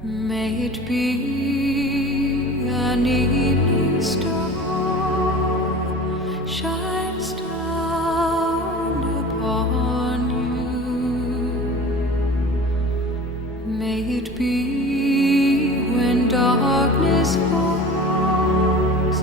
May it be an evening star shines down upon you. May it be when darkness falls